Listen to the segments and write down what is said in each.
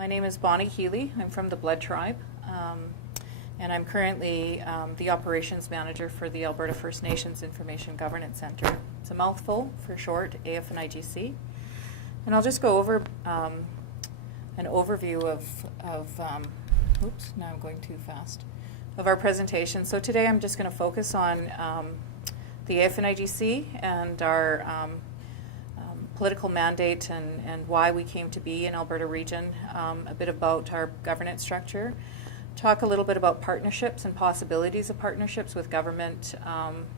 My name is Bonnie Healy. I'm from the Blood Tribe, and I'm currently the operations manager for the Alberta First Nations Information Governance Centre. It's a mouthful, for short, AFNIGC. And I'll just go over an overview of oops, now I'm going too fast, of our presentation. So today I'm just going to focus on the AFNIGC and our political mandate and why we came to be in Alberta region, a bit about our governance structure, talk a little bit about partnerships and possibilities of partnerships with government,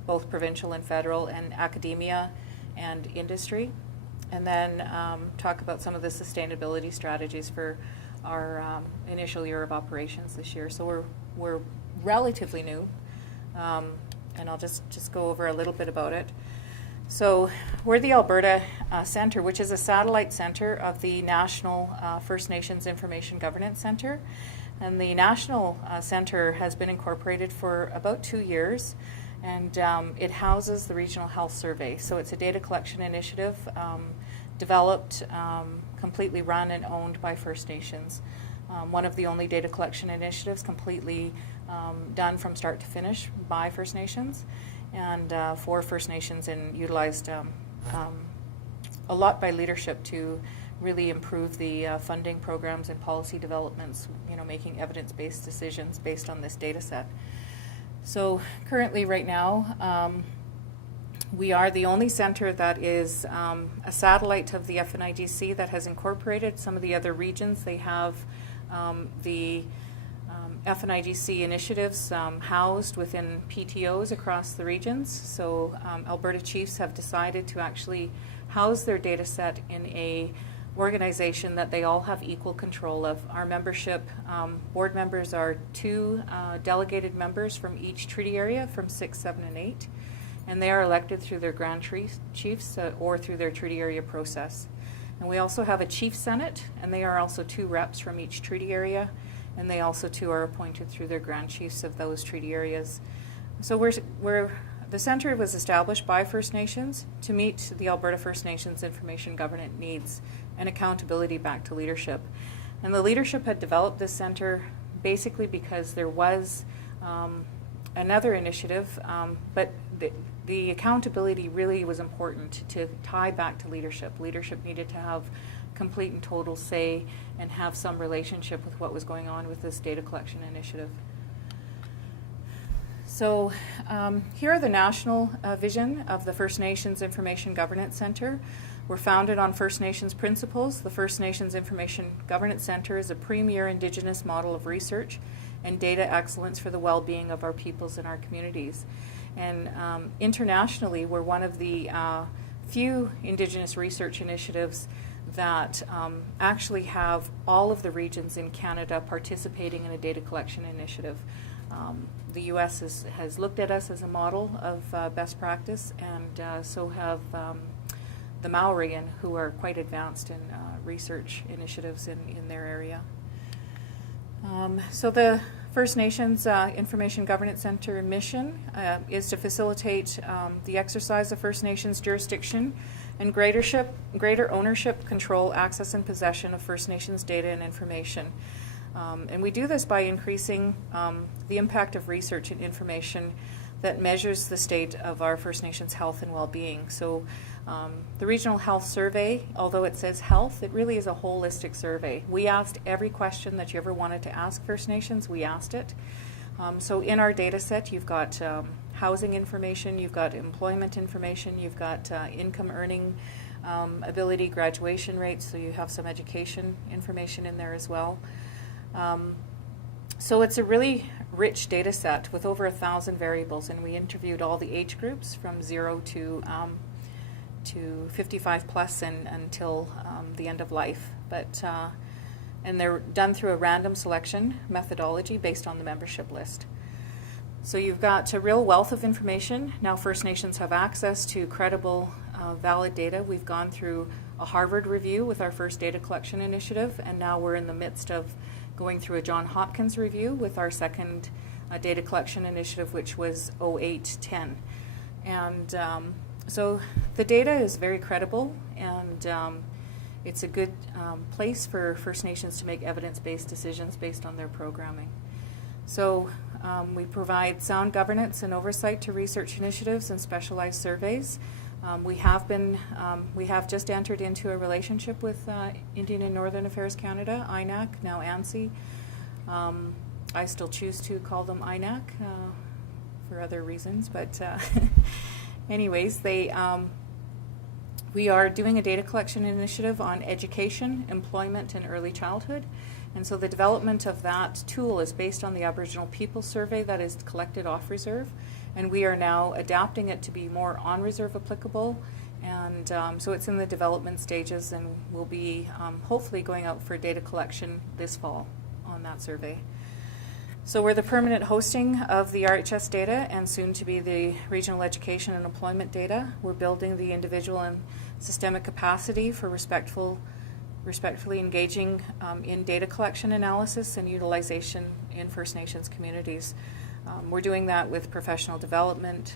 both provincial and federal, and academia and industry, and then talk about some of the sustainability strategies for our initial year of operations this year. So we're relatively new, and I'll just go over a little bit about it. So we're the Alberta Centre, which is a satellite centre of the National First Nations Information Governance Centre. And the National Centre has been incorporated for about 2 years, and it houses the Regional Health Survey. So it's a data collection initiative developed, completely run and owned by First Nations. One of the only data collection initiatives completely done from start to finish by First Nations, and for First Nations, and utilized a lot by leadership to really improve the funding programs and policy developments, making evidence-based decisions based on this data set. So currently right now, we are the only centre that is a satellite of the FNIGC that has incorporated. Some of the other regions, they have the FNIGC initiatives housed within PTOs across the regions. So Alberta Chiefs have decided to actually house their data set in a organization that they all have equal control of. Our membership, board members are 2 delegated members from each treaty area, from 6, 7, and 8. And they are elected through their Grand Chiefs or through their treaty area process. And we also have a Chief Senate, and they are also 2 reps from each treaty area. And they also too are appointed through their Grand Chiefs of those treaty areas. So the centre was established by First Nations to meet the Alberta First Nations information governance needs and accountability back to leadership. And the leadership had developed this centre basically because there was another initiative, but the accountability really was important to tie back to leadership. Leadership needed to have complete and total say and have some relationship with what was going on with this data collection initiative. So here are the national vision of the First Nations Information Governance Centre. We're founded on First Nations principles. The First Nations Information Governance Centre is a premier Indigenous model of research and data excellence for the well-being of our peoples and our communities. And internationally, we're one of the few Indigenous research initiatives that actually have all of the regions in Canada participating in a data collection initiative. The U.S. has looked at us as a model of best practice, and so have the Maori, who are quite advanced in research initiatives in their area. So the First Nations Information Governance Centre mission is to facilitate the exercise of First Nations jurisdiction and greater ownership, control, access, and possession of First Nations data and information. And we do this by increasing the impact of research and information that measures the state of our First Nations health and well-being. So the Regional Health Survey, although it says health, it really is a holistic survey. We asked every question that you ever wanted to ask First Nations, we asked it. So in our data set, you've got housing information, you've got employment information, you've got income earning ability, graduation rates, so you have some education information in there as well. So it's a really rich data set with over 1,000 variables, and we interviewed all the age groups from 0 to 55 plus and until the end of life. And they're done through a random selection methodology based on the membership list. So you've got a real wealth of information. Now First Nations have access to credible, valid data. We've gone through a Harvard review with our first data collection initiative, and now we're in the midst of going through a Johns Hopkins review with our second data collection initiative, which was 08-10. And so the data is very credible, and it's a good place for First Nations to make evidence-based decisions based on their programming. So we provide sound governance and oversight to research initiatives and specialized surveys. We have just entered into a relationship with Indian and Northern Affairs Canada, INAC, now ANSI. I still choose to call them INAC for other reasons, but anyways, we are doing a data collection initiative on education, employment, and early childhood. And so the development of that tool is based on the Aboriginal People Survey that is collected off reserve. And we are now adapting it to be more on reserve applicable. And so it's in the development stages, and we'll be hopefully going out for data collection this fall on that survey. So we're the permanent hosting of the RHS data and soon to be the regional education and employment data. We're building the individual and systemic capacity for respectfully engaging in data collection analysis and utilization in First Nations communities. We're doing that with professional development,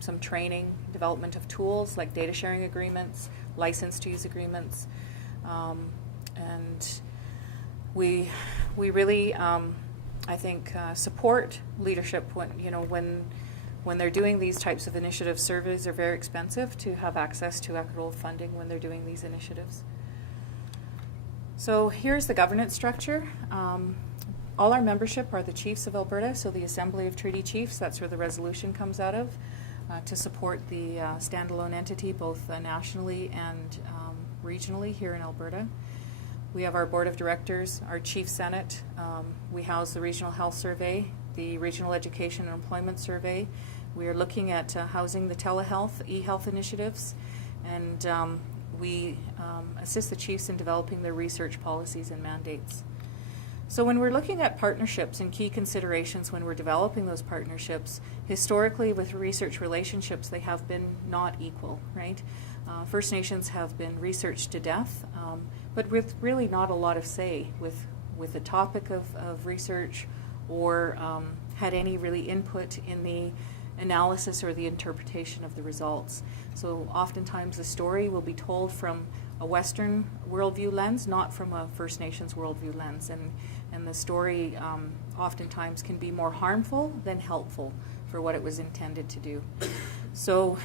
some training, development of tools like data sharing agreements, license to use agreements, and we really, I think, support leadership when they're doing these types of initiatives. Surveys are very expensive to have access to equitable funding when they're doing these initiatives. So here's the governance structure. All our membership are the chiefs of Alberta, so the Assembly of Treaty Chiefs, that's where the resolution comes out of, to support the standalone entity both nationally and regionally here in Alberta. We have our board of directors, our chief senate. We house the Regional Health Survey, the Regional Education and Employment Survey. We are looking at housing the telehealth, e-health initiatives, and we assist the chiefs in developing their research policies and mandates. So when we're looking at partnerships and key considerations when we're developing those partnerships, historically with research relationships, they have been not equal, right? First Nations have been researched to death, but with really not a lot of say with the topic of research or had any really input in the analysis or the interpretation of the results. So oftentimes the story will be told from a Western worldview lens, not from a First Nations worldview lens, and the story oftentimes can be more harmful than helpful for what it was intended to do. So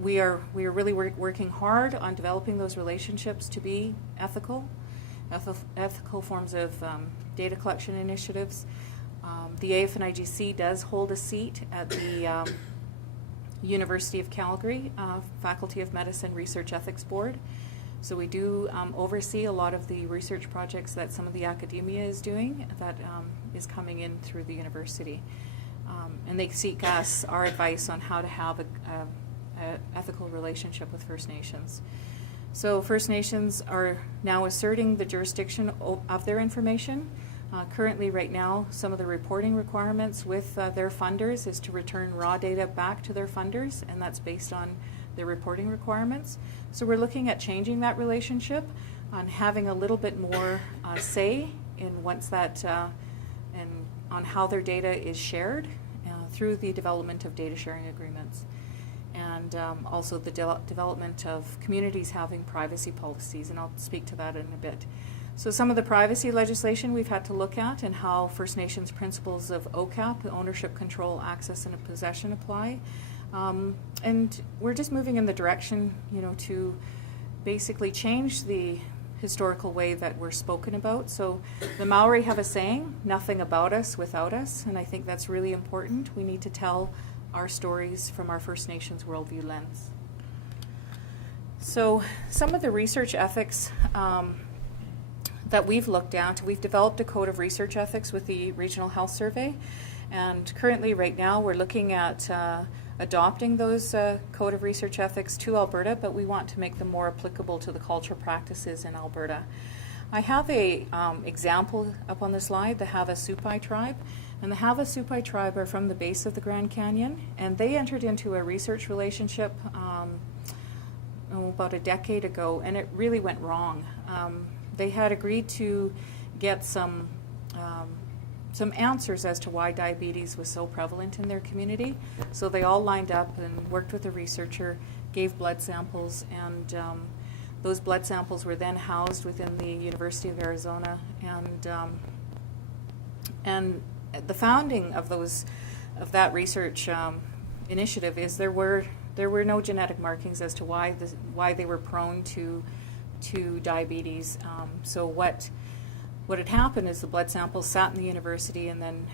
we are really working hard on developing those relationships to be ethical forms of data collection initiatives. The AF&IGC does hold a seat at the University of Calgary Faculty of Medicine Research Ethics Board. So we do oversee a lot of the research projects that some of the academia is doing that is coming in through the university. And they seek our advice on how to have a ethical relationship with First Nations. So First Nations are now asserting the jurisdiction of their information. Currently, right now, some of the reporting requirements with their funders is to return raw data back to their funders, and that's based on their reporting requirements. So we're looking at changing that relationship, on having a little bit more say in once that, and on how their data is shared through the development of data sharing agreements. And also the development of communities having privacy policies, and I'll speak to that in a bit. So some of the privacy legislation we've had to look at and how First Nations principles of OCAP, ownership, control, access, and possession apply. And we're just moving in the direction, to basically change the historical way that we're spoken about. So the Maori have a saying, nothing about us without us, and I think that's really important. We need to tell our stories from our First Nations worldview lens. So some of the research ethics that we've looked at, we've developed a code of research ethics with the Regional Health Survey, and currently right now we're looking at adopting those code of research ethics to Alberta, but we want to make them more applicable to the cultural practices in Alberta. I have a example up on the slide, the Havasupai tribe. And the Havasupai tribe are from the base of the Grand Canyon, and they entered into a research relationship about a decade ago, and it really went wrong. They had agreed to get some answers as to why diabetes was so prevalent in their community. So they all lined up and worked with a researcher, gave blood samples, and Those blood samples were then housed within the University of Arizona, and the founding of that research initiative is there were no genetic markings as to why they were prone to diabetes. So what had happened is the blood samples sat in the university, and then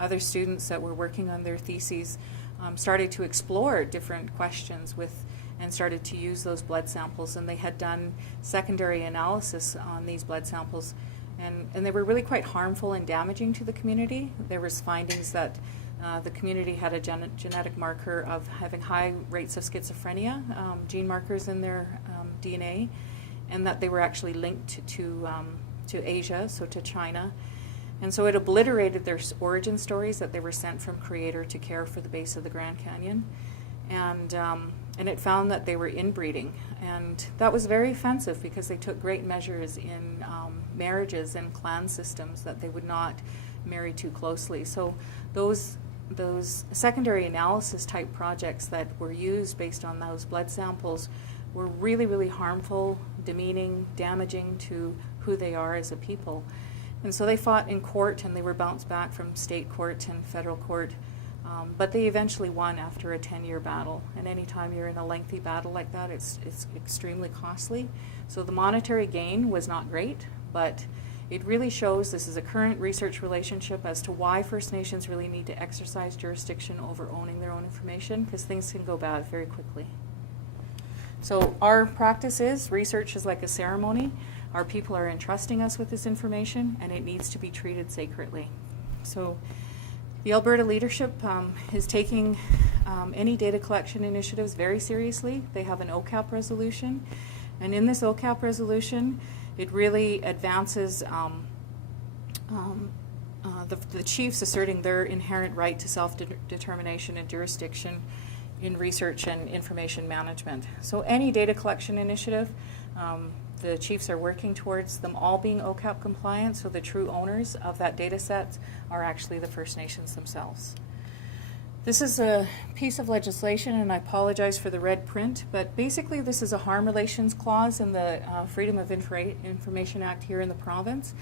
other students that were working on their theses started to explore different questions and started to use those blood samples, and they had done secondary analysis on these blood samples, and they were really quite harmful and damaging to the community. There was findings that the community had a genetic marker of having high rates of schizophrenia, gene markers in their DNA, and that they were actually linked to Asia, so to China. And so it obliterated their origin stories that they were sent from Creator to care for the base of the Grand Canyon. And it found that they were inbreeding. And that was very offensive because they took great measures in marriages and clan systems that they would not marry too closely. So those secondary analysis type projects that were used based on those blood samples were really, really harmful, demeaning, damaging to who they are as a people. And so they fought in court, and they were bounced back from state court and federal court. But they eventually won after a 10-year battle. And anytime you're in a lengthy battle like that, it's extremely costly. So the monetary gain was not great, but it really shows this is a current research relationship as to why First Nations really need to exercise jurisdiction over owning their own information, because things can go bad very quickly. So our practice is, research is like a ceremony. Our people are entrusting us with this information, and it needs to be treated sacredly. So the Alberta leadership is taking any data collection initiatives very seriously. They have an OCAP resolution, and in this OCAP resolution, it really advances the chiefs asserting their inherent right to self-determination and jurisdiction in research and information management. So any data collection initiative, the chiefs are working towards them all being OCAP compliant, so the true owners of that data set are actually the First Nations themselves. This is a piece of legislation, and I apologize for the red print, but basically this is a harm relations clause in the Freedom of Information Act here in the province.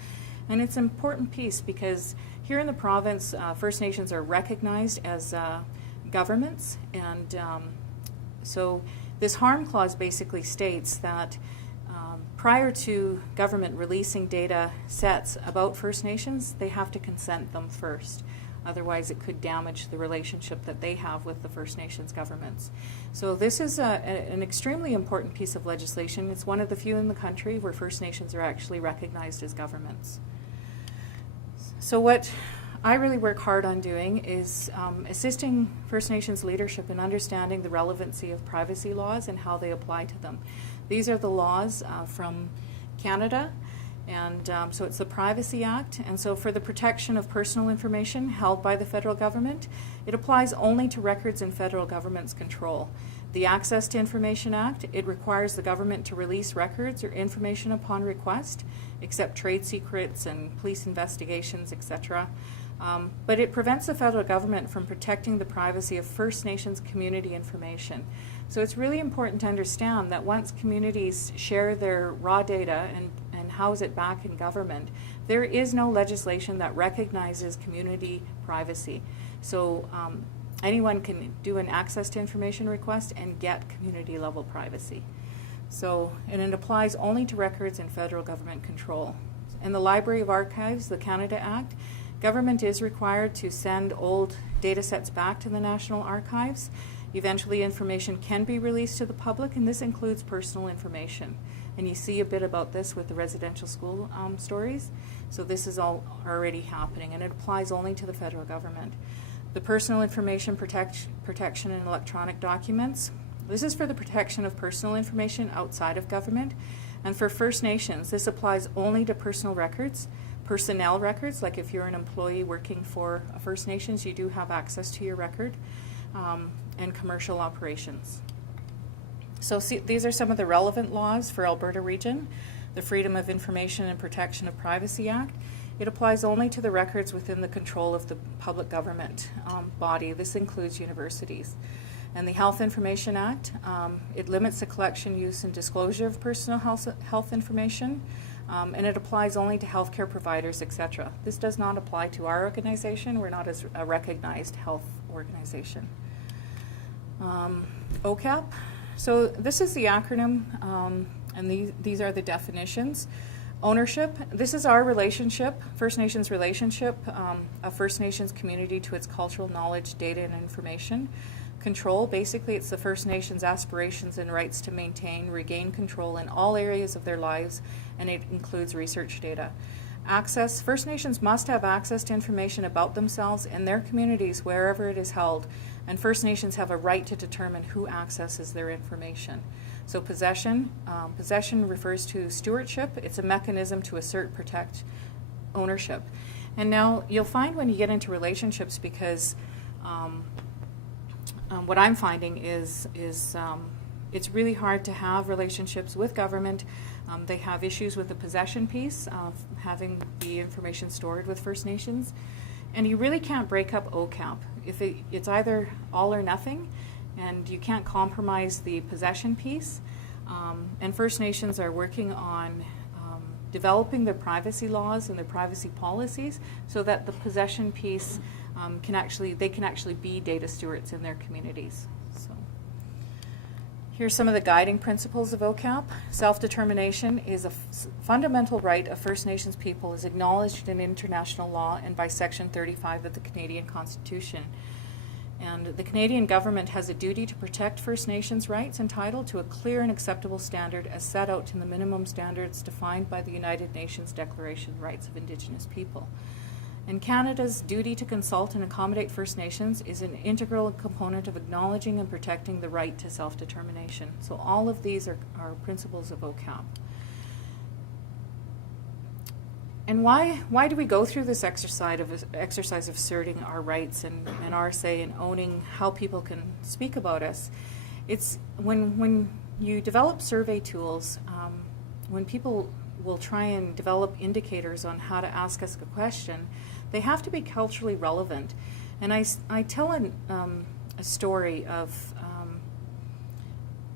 And it's an important piece because here in the province, First Nations are recognized as governments, and so this harm clause basically states that prior to government releasing data sets about First Nations, they have to consent them first. Otherwise, it could damage the relationship that they have with the First Nations governments. So this is an extremely important piece of legislation. It's one of the few in the country where First Nations are actually recognized as governments. So what I really work hard on doing is assisting First Nations leadership in understanding the relevancy of privacy laws and how they apply to them. These are the laws from Canada, and so it's the Privacy Act, and so for the protection of personal information held by the federal government, it applies only to records in federal government's control. The Access to Information Act, it requires the government to release records or information upon request, except trade secrets and police investigations, etc. But it prevents the federal government from protecting the privacy of First Nations community information. So it's really important to understand that once communities share their raw data and house it back in government, there is no legislation that recognizes community privacy. So anyone can do an access to information request and get community level privacy. So, and it applies only to records in federal government control. In the Library of Archives, the Canada Act, government is required to send old data sets back to the National Archives. Eventually, information can be released to the public, and this includes personal information. And you see a bit about this with the residential school stories. So this is all already happening, and it applies only to the federal government. The personal information protection in electronic documents. This is for the protection of personal information outside of government. And for First Nations, this applies only to personal records. Personnel records, like if you're an employee working for First Nations, you do have access to your record, and commercial operations. So these are some of the relevant laws for Alberta region. The Freedom of Information and Protection of Privacy Act. It applies only to the records within the control of the public government body. This includes universities. And the Health Information Act, it limits the collection, use, and disclosure of personal health information, and it applies only to healthcare providers, etc. This does not apply to our organization. We're not a recognized health organization. OCAP. So this is the acronym, and these are the definitions. Ownership. This is our relationship, First Nations relationship, a First Nations community to its cultural knowledge, data, and information. Control. Basically, it's the First Nations aspirations and rights to maintain, regain control in all areas of their lives, and it includes research data. Access. First Nations must have access to information about themselves and their communities wherever it is held, and First Nations have a right to determine who accesses their information. So possession. Possession refers to stewardship. It's a mechanism to assert, protect ownership. And now you'll find when you get into relationships, because what I'm finding is it's really hard to have relationships with government. They have issues with the possession piece of having the information stored with First Nations. And you really can't break up OCAP. If it's either all or nothing, and you can't compromise the possession piece. And First Nations are working on developing their privacy laws and their privacy policies so that the possession piece can actually be data stewards in their communities. So here's some of the guiding principles of OCAP. Self-determination is a fundamental right of First Nations people, as acknowledged in international law and by Section 35 of the Canadian Constitution. And the Canadian government has a duty to protect First Nations rights and title to a clear and acceptable standard as set out in the minimum standards defined by the United Nations Declaration of Rights of Indigenous People. And Canada's duty to consult and accommodate First Nations is an integral component of acknowledging and protecting the right to self-determination. So all of these are principles of OCAP. And why do we go through this exercise of asserting our rights and our say and owning how people can speak about us? It's when you develop survey tools, when people will try and develop indicators on how to ask us a question, they have to be culturally relevant. And I tell a story of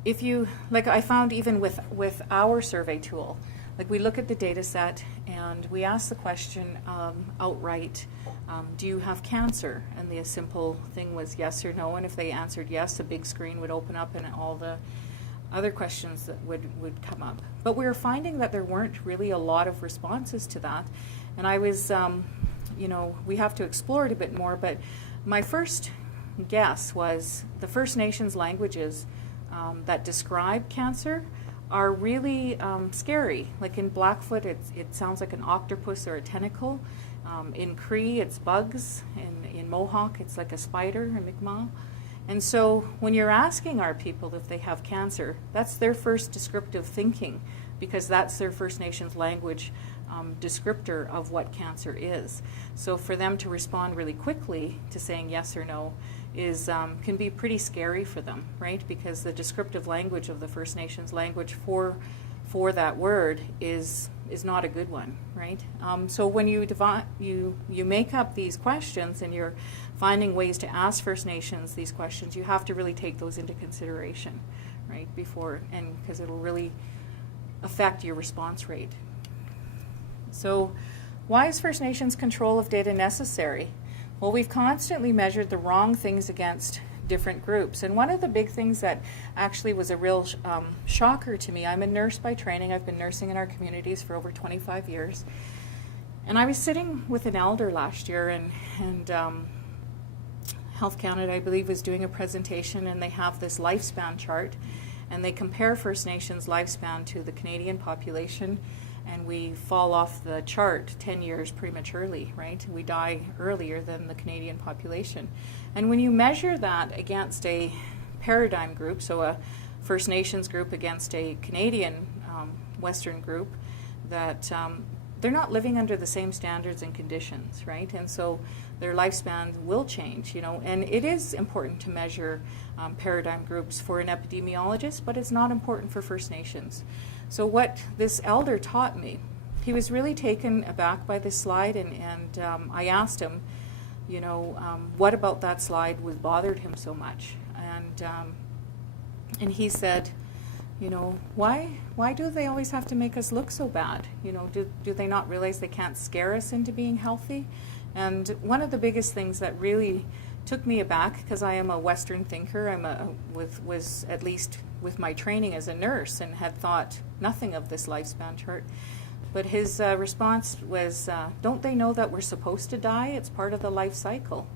if you, like I found even with our survey tool, like we look at the data set and we ask the question outright, do you have cancer? And the simple thing was yes or no, and if they answered yes, a big screen would open up and all the other questions that would come up. But we were finding that there weren't really a lot of responses to that. And I was, we have to explore it a bit more, but my first guess was the First Nations languages that describe cancer are really scary. Like in Blackfoot, it sounds like an octopus or a tentacle. In Cree, it's bugs. In Mohawk, it's like a spider, a Mi'kmaq. And so when you're asking our people if they have cancer, that's their first descriptive thinking, because that's their First Nations language descriptor of what cancer is. So for them to respond really quickly to saying yes or no is can be pretty scary for them, right? Because the descriptive language of the First Nations language for that word is not a good one, right? So when you make up these questions and you're finding ways to ask First Nations these questions, you have to really take those into consideration, right? Because it'll really affect your response rate. So why is First Nations control of data necessary? Well, we've constantly measured the wrong things against different groups. And one of the big things that actually was a real shocker to me, I'm a nurse by training. I've been nursing in our communities for over 25 years. And I was sitting with an elder last year, and Health Canada, I believe, was doing a presentation, and they have this lifespan chart, and they compare First Nations lifespan to the Canadian population, and we fall off the chart 10 years prematurely, right? We die earlier than the Canadian population. And when you measure that against a paradigm group, so a First Nations group against a Canadian Western group, that they're not living under the same standards and conditions, right? And so their lifespan will change, and it is important to measure paradigm groups for an epidemiologist, but it's not important for First Nations. So what this elder taught me, he was really taken aback by this slide, and I asked him, what about that slide bothered him so much? and he said, you know, why do they always have to make us look so bad? You know, do they not realize they can't scare us into being healthy? And one of the biggest things that really took me aback, because I am a Western thinker, was at least with my training as a nurse, and had thought nothing of this lifespan chart. But his response was, don't they know that we're supposed to die? It's part of the life cycle.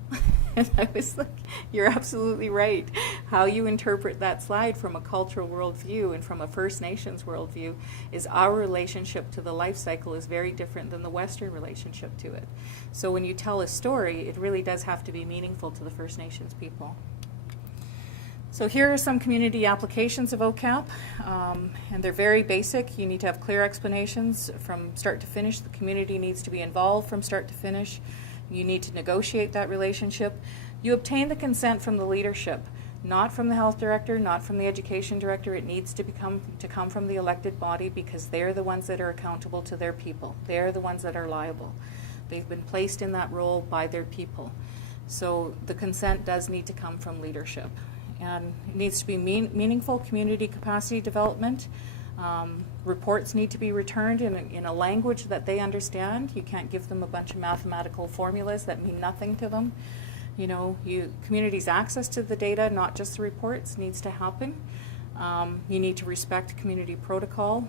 And I was like, you're absolutely right. How you interpret that slide from a cultural worldview and from a First Nations worldview is our relationship to the life cycle is very different than the Western relationship to it. So when you tell a story, it really does have to be meaningful to the First Nations people. So here are some community applications of OCAP, and they're very basic. You need to have clear explanations from start to finish. The community needs to be involved from start to finish. You need to negotiate that relationship. You obtain the consent from the leadership, not from the health director, not from the education director. It needs to come from the elected body, because they're the ones that are accountable to their people. They're the ones that are liable. They've been placed in that role by their people. So the consent does need to come from leadership. And it needs to be meaningful community capacity development. Reports need to be returned in a language that they understand. You can't give them a bunch of mathematical formulas that mean nothing to them. You know, communities' access to the data, not just the reports, needs to happen. You need to respect community protocol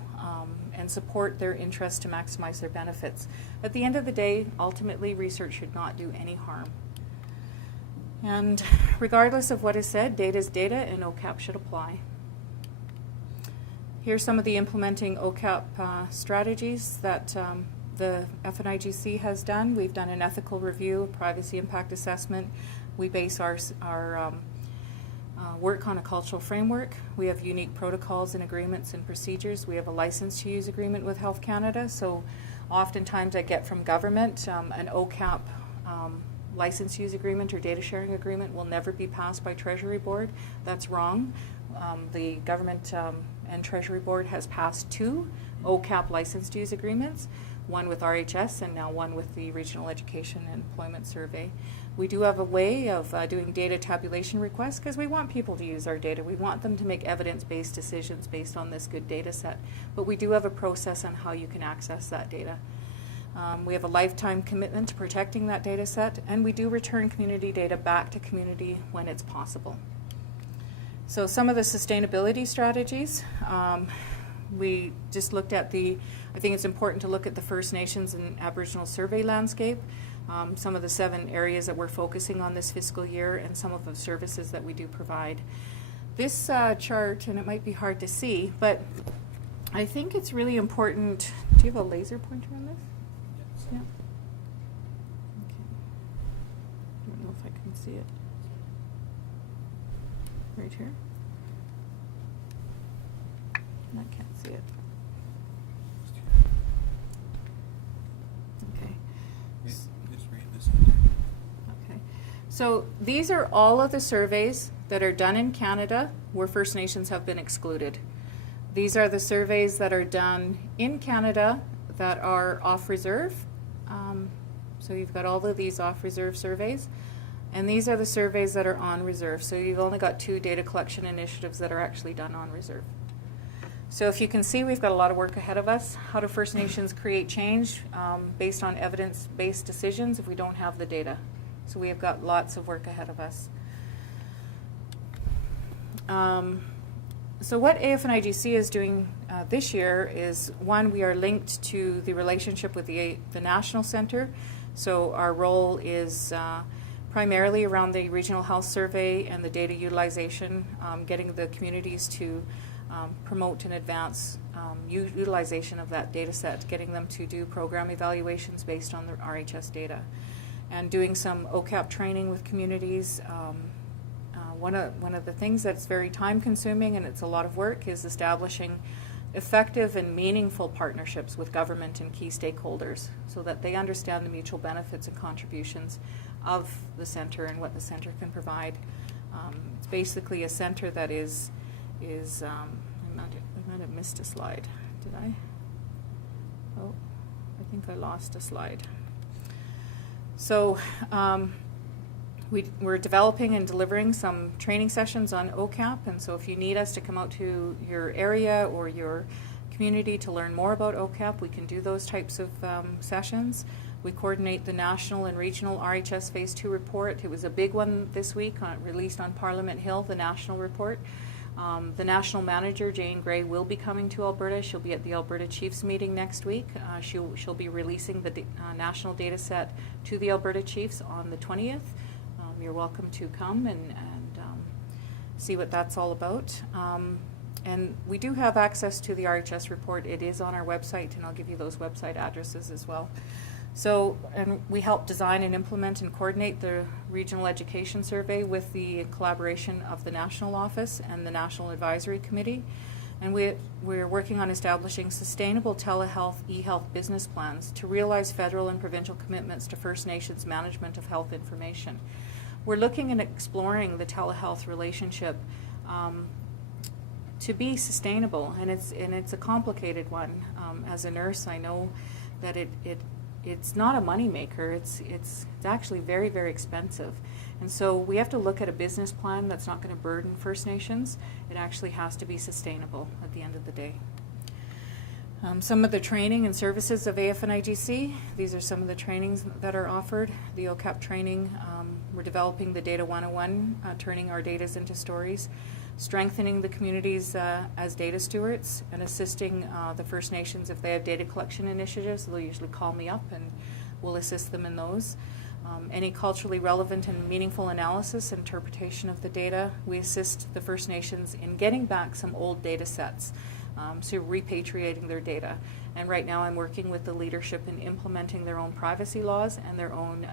and support their interests to maximize their benefits. At the end of the day, ultimately, research should not do any harm. And regardless of what is said, data is data, and OCAP should apply. Here's some of the implementing OCAP strategies that the FNIGC has done. We've done an ethical review, privacy impact assessment. We base our work on a cultural framework. We have unique protocols and agreements and procedures. We have a license to use agreement with Health Canada. So oftentimes I get from government an OCAP license use agreement or data sharing agreement will never be passed by Treasury Board. That's wrong. The government and Treasury Board has passed 2 OCAP license use agreements, one with RHS and now one with the Regional Education and Employment Survey. We do have a way of doing data tabulation requests, because we want people to use our data. We want them to make evidence-based decisions based on this good data set. But we do have a process on how you can access that data. We have a lifetime commitment to protecting that data set, and we do return community data back to community when it's possible. So some of the sustainability strategies, we just looked at I think it's important to look at the First Nations and Aboriginal survey landscape, some of the 7 areas that we're focusing on this fiscal year, and some of the services that we do provide. This chart, and it might be hard to see, but I think it's really important. Do you have a laser pointer on this? Yeah. Okay. I don't know if I can see it. Right here. I can't see it. Okay. Just read this. Okay. So these are all of the surveys that are done in Canada where First Nations have been excluded. These are the surveys that are done in Canada that are off reserve. So you've got all of these off reserve surveys. And these are the surveys that are on reserve. So you've only got 2 data collection initiatives that are actually done on reserve. So if you can see, we've got a lot of work ahead of us. How do First Nations create change based on evidence-based decisions if we don't have the data? So we have got lots of work ahead of us. So what AFNIGC is doing this year is, one, we are linked to the relationship with the National Centre. So our role is primarily around the Regional Health Survey and the data utilization, getting the communities to promote and advance utilization of that data set, getting them to do program evaluations based on the RHS data, and doing some OCAP training with communities. One of the things that's very time consuming and it's a lot of work is establishing effective and meaningful partnerships with government and key stakeholders so that they understand the mutual benefits and contributions of the centre and what the centre can provide. It's basically a centre that is I might have missed a slide. Did I? Oh, I think I lost a slide. So We're developing and delivering some training sessions on OCAP, and so if you need us to come out to your area or your community to learn more about OCAP, we can do those types of sessions. We coordinate the national and regional RHS Phase 2 report. It was a big one this week, released on Parliament Hill, the national report. The national manager, Jane Gray, will be coming to Alberta. She'll be at the Alberta Chiefs meeting next week. She'll be releasing the national data set to the Alberta Chiefs on the 20th. You're welcome to come and see what that's all about. And we do have access to the RHS report. It is on our website, and I'll give you those website addresses as well. So, and we help design and implement and coordinate the Regional Education Survey with the collaboration of the National Office and the National Advisory Committee. And we're working on establishing sustainable telehealth, e-health business plans to realize federal and provincial commitments to First Nations management of health information. We're looking and exploring the telehealth relationship to be sustainable, and it's a complicated one. As a nurse, I know that it's not a money maker. It's actually very, very expensive, and so we have to look at a business plan that's not going to burden First Nations. It actually has to be sustainable at the end of the day. Some of the training and services of AFNIGC, these are some of the trainings that are offered. The OCAP training, we're developing the Data 101, turning our data into stories, strengthening the communities as data stewards, and assisting the First Nations if they have data collection initiatives. They'll usually call me up and we'll assist them in those. Any culturally relevant and meaningful analysis and interpretation of the data, we assist the First Nations in getting back some old data sets. So repatriating their data. And right now I'm working with the leadership in implementing their own privacy laws and their own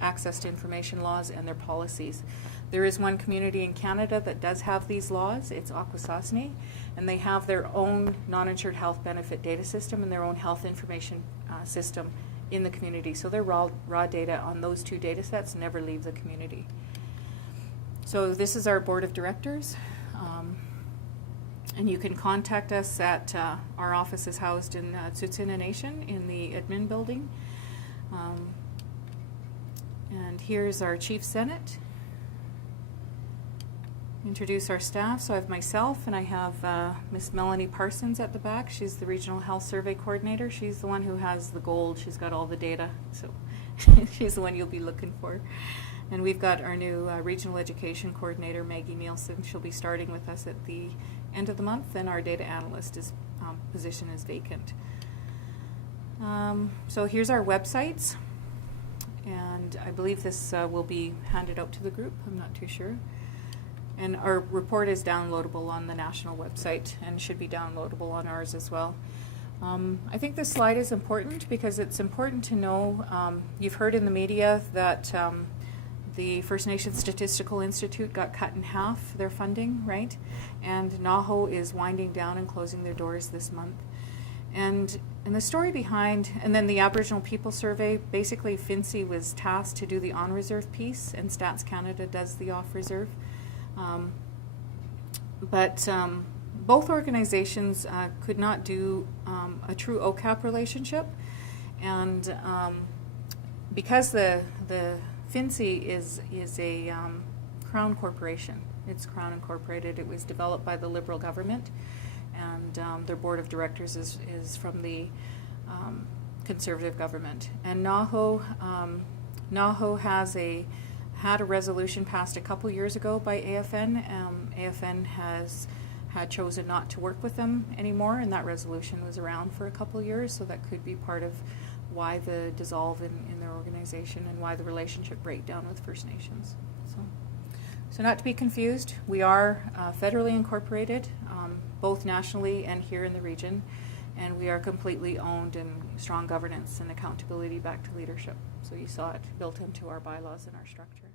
access to information laws and their policies. There is one community in Canada that does have these laws. It's Akwesasne, and they have their own non-insured health benefit data system and their own health information system in the community. So their raw data on those two data sets never leave the community. So this is our board of directors. And you can contact us at our office is housed in Tsuut'ina Nation in the admin building. And here's our Chief Senate. Introduce our staff. So I have myself, and I have Miss Melanie Parsons at the back. She's the Regional Health Survey Coordinator. She's the one who has the gold. She's got all the data. So she's the one you'll be looking for. And we've got our new Regional Education Coordinator, Maggie Nielsen. She'll be starting with us at the end of the month, and our data analyst position is vacant. So here's our websites, and I believe this will be handed out to the group. I'm not too sure. And our report is downloadable on the national website and should be downloadable on ours as well. I think this slide is important because it's important to know, you've heard in the media that the First Nations Statistical Institute got cut in half their funding, right? And NAHO is winding down and closing their doors this month. And the story behind, and then the Aboriginal People Survey, basically FINCI was tasked to do the on-reserve piece, and Stats Canada does the off-reserve. But both organizations could not do a true OCAP relationship, and because the FINCI is a Crown corporation. It's Crown Incorporated. It was developed by the Liberal government, and their board of directors is from the Conservative government. And NAHO had a resolution passed a couple years ago by AFN. AFN has had chosen not to work with them anymore, and that resolution was around for a couple years, so that could be part of why the dissolve in their organization and why the relationship breakdown with First Nations. So not to be confused, we are federally incorporated, both nationally and here in the region, and we are completely owned and strong governance and accountability back to leadership. So you saw it built into our bylaws and our structure.